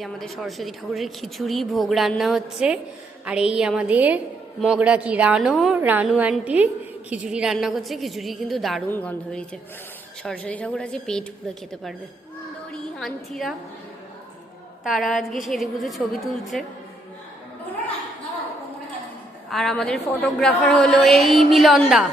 যে আমাদের সরস্বতী ঠাকুরের খিচুড়ি ভোগ রান্না হচ্ছে। আর এই আমাদের মগরা কি রানু আন্টি খিচুড়ি রান্না করছে। খিচুড়ি কিন্তু দারুণ গন্ধ বেরিয়েছে। সরস্বতী ঠাকুর আজকে পেট পুরো খেতে পারবে। সুন্দরী আন্টিরা তারা আজকে সেজেগুজে ছবি তুলছে। আর আমাদের ফটোগ্রাফার হলো এই মিলনদা।